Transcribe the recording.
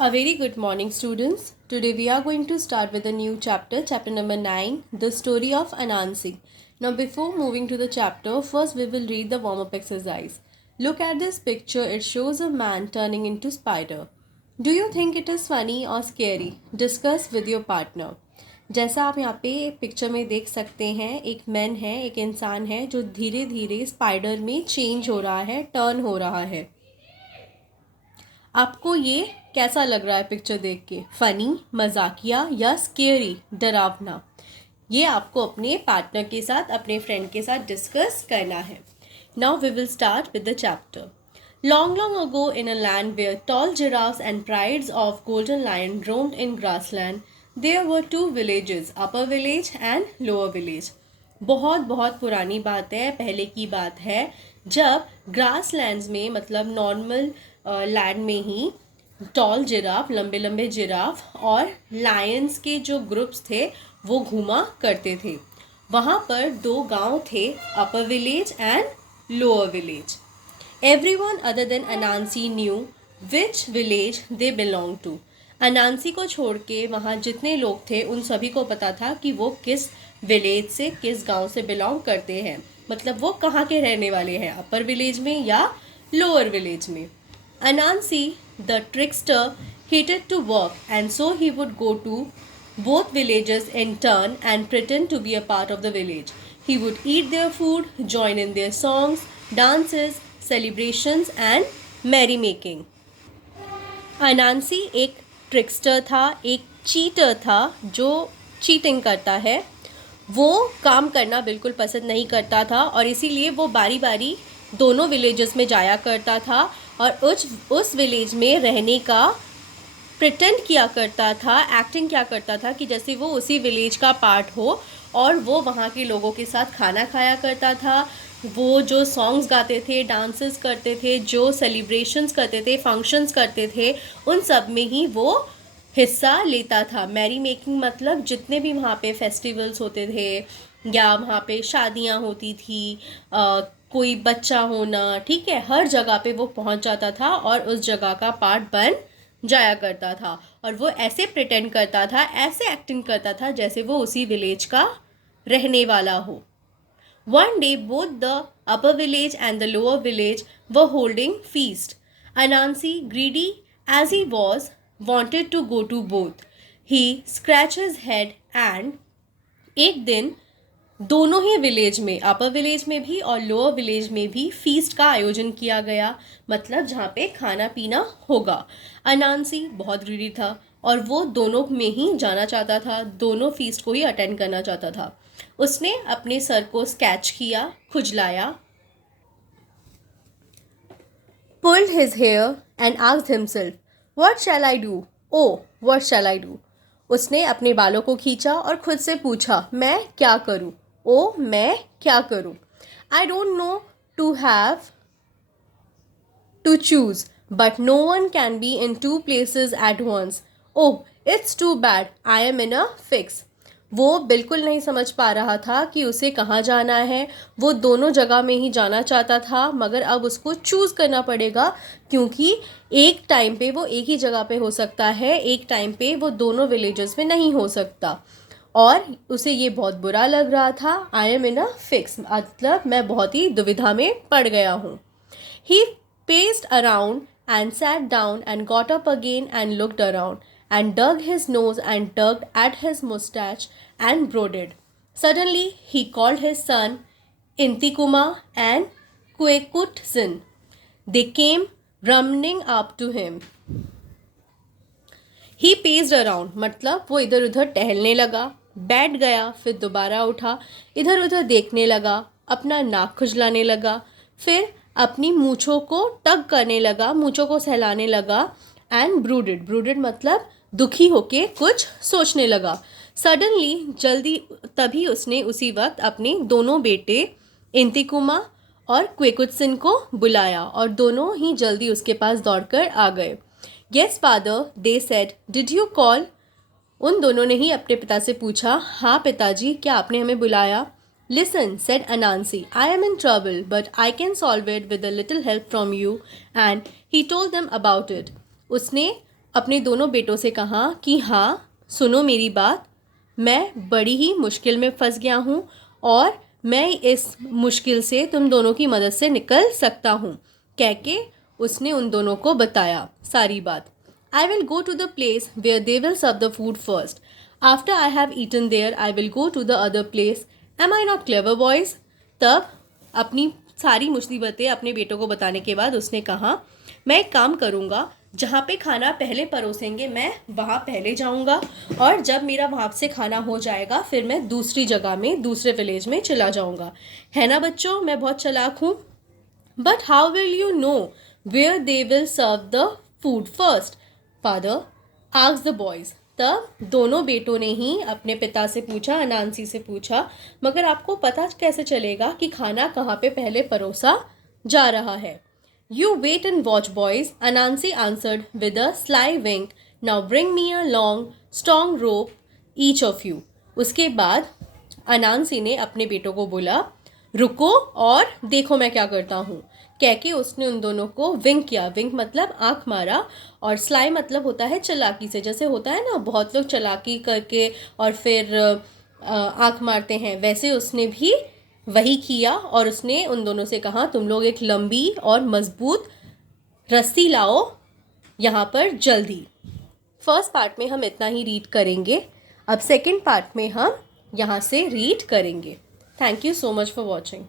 A very good morning, students. Today we are going to start with a new chapter, chapter number 9, The Story of Anansi. Now, before moving to the chapter, first we will read the warm up exercise. Look at this picture, it shows a man turning into spider. Do you think it is funny or scary? Discuss with your partner. जैसा आप यहाँ पे picture में देख सकते हैं, एक man है, एक इंसान है जो धीरे धीरे स्पाइडर में चेंज हो रहा है, टर्न हो रहा है. आपको ये कैसा लग रहा है पिक्चर देख के? फनी, मजाकिया या स्केरी, डरावना? ये आपको अपने पार्टनर के साथ, अपने फ्रेंड के साथ डिस्कस करना है. Now we will start with the chapter. Long, long ago, in a land where tall giraffes and prides of golden lion roamed in grassland, there were two villages, upper village and lower village. बहुत बहुत पुरानी बात है, पहले की बात है, जब ग्रासलैंड्स में मतलब नॉर्मल लैंड में ही टॉल जिराफ, लंबे लंबे जिराफ और लायंस के जो ग्रुप्स थे वो घूमा करते थे. वहाँ पर दो गांव थे, upper village and lower village. Everyone other than Anansi knew which village they belonged to. अनांसी को छोड़ के वहाँ जितने लोग थे उन सभी को पता था कि वो किस विलेज से, किस गांव से बिलोंग करते हैं, मतलब वो कहाँ के रहने वाले हैं, अपर विलेज में या लोअर विलेज में. Anansi, the trickster, hated to work and so he would go to both villages in turn and pretend to be a part of the village. He would eat their food, join in their songs, dances, celebrations and merrymaking. अनांसी एक trickster था, एक cheater था जो cheating करता है. वो काम करना बिल्कुल पसंद नहीं करता था और इसीलिए वो बारी बारी दोनों विलेजेस में जाया करता था और उस विलेज में रहने का प्रिटेंड किया करता था, एक्टिंग किया करता था कि जैसे वो उसी विलेज का पार्ट हो और वो वहाँ के लोगों के साथ खाना खाया करता था. वो जो सॉन्ग्स गाते थे, डांसेस करते थे, जो सेलिब्रेशंस करते थे, फंक्शंस करते थे, उन सब में ही वो हिस्सा लेता था. मैरी मेकिंग मतलब जितने भी वहाँ पे फेस्टिवल्स होते थे या वहाँ पे शादियाँ होती थी, कोई बच्चा होना, ठीक है, हर जगह पे वो पहुँच जाता था और उस जगह का पार्ट बन जाया करता था और वो ऐसे प्रिटेंड करता था, ऐसे एक्टिंग करता था जैसे वो उसी विलेज का रहने वाला हो. One day, both the upper village and the lower village were holding feast. Anansi, greedy as he was, wanted to go to both. He scratched his head and एक दिन दोनों ही विलेज में, अपर विलेज में भी और लोअर विलेज में भी feast का आयोजन किया गया, मतलब जहाँ पे खाना पीना होगा. अनांसी बहुत ग्रीडी था और वो दोनों में ही जाना चाहता था, दोनों फीस्ट को ही अटेंड करना चाहता था. उसने अपने सर को स्केच किया, खुजलाया, pulled his hair and asked himself, what shall I do? Oh, what shall I do? उसने अपने बालों को खींचा और खुद से पूछा, मैं क्या करूं? ओ, मैं क्या करूं? I don't know to have to choose, but no one can be in two places at once. Oh, it's too bad. I am in a fix. वो बिल्कुल नहीं समझ पा रहा था कि उसे कहाँ जाना है. वो दोनों जगह में ही जाना चाहता था मगर अब उसको चूज़ करना पड़ेगा क्योंकि एक टाइम पे वो एक ही जगह पे हो सकता है, एक टाइम पे वो दोनों विलेजेस में नहीं हो सकता और उसे ये बहुत बुरा लग रहा था. I am in a fix मतलब मैं बहुत ही दुविधा में पड़ गया हूँ. ही paced around and sat down and got up again and looked around and dug his nose and tugged at his mustache and brooded. Suddenly he called his son Intikuma and Kwekutsin. They came running up to him. He paced around मतलब वो इधर उधर टहलने लगा, बैठ गया, फिर दोबारा उठा, इधर उधर देखने लगा, अपना नाक खुजलाने लगा, फिर अपनी मूँछों को टग करने लगा, मूँछों को सहलाने लगा. एंड ब्रूडेड मतलब दुखी होके कुछ सोचने लगा. सडनली जल्दी तभी उसने उसी वक्त अपने दोनों बेटे इंतिकुमा और क्वेकुत्सिन को बुलाया और दोनों ही जल्दी उसके पास दौड़कर आ गए. Yes father, they said, did you call? उन दोनों ने ही अपने पिता से पूछा, हाँ पिताजी, क्या आपने हमें बुलाया? Listen, said Anansi, I am in trouble, but I can solve it with a little help from you. And he told them about it. उसने अपने दोनों बेटों से कहा कि हाँ सुनो मेरी बात, मैं बड़ी ही मुश्किल में फंस गया हूँ और मैं इस मुश्किल से तुम दोनों की मदद से निकल सकता हूँ। कह के उसने उन दोनों को बताया सारी बात। I will go to the place where they will serve the food first. After I have eaten there I will go to the other place. Am I not clever boys? तब अपनी सारी मुसीबतें अपने बेटों को बताने के बाद उसने कहा, मैं एक काम करूँगा, जहाँ पे खाना पहले परोसेंगे मैं वहाँ पहले जाऊँगा और जब मेरा वहाँ से खाना हो जाएगा फिर मैं दूसरी जगह में दूसरे विलेज में चला जाऊँगा। है ना बच्चों, मैं बहुत चालाक हूँ। But how will you know where they will serve the food first father asked the boys. तब दोनों बेटों ने ही अपने पिता से पूछा, अनांसी से पूछा, मगर आपको पता कैसे चलेगा कि खाना कहाँ पे पहले परोसा जा रहा है? You wait and watch, boys, Anansi answered with a sly wink. Now bring me a long, strong rope, each of you. उसके बाद अनांसी ने अपने बेटों को बोला, रुको और देखो मैं क्या करता हूँ। कह के उसने उन दोनों को विंक किया। विंक मतलब आंख मारा, और स्लाई मतलब होता है चालाकी से। जैसे होता है ना, बहुत लोग चालाकी करके और फिर आंख मारते हैं, वैसे उसने भी वही किया और उसने उन दोनों से कहा, तुम लोग एक लंबी और मजबूत रस्सी लाओ यहाँ पर जल्दी। फर्स्ट पार्ट में हम इतना ही रीड करेंगे। अब सेकंड पार्ट में हम यहाँ से रीड करेंगे। Thank you so much for watching.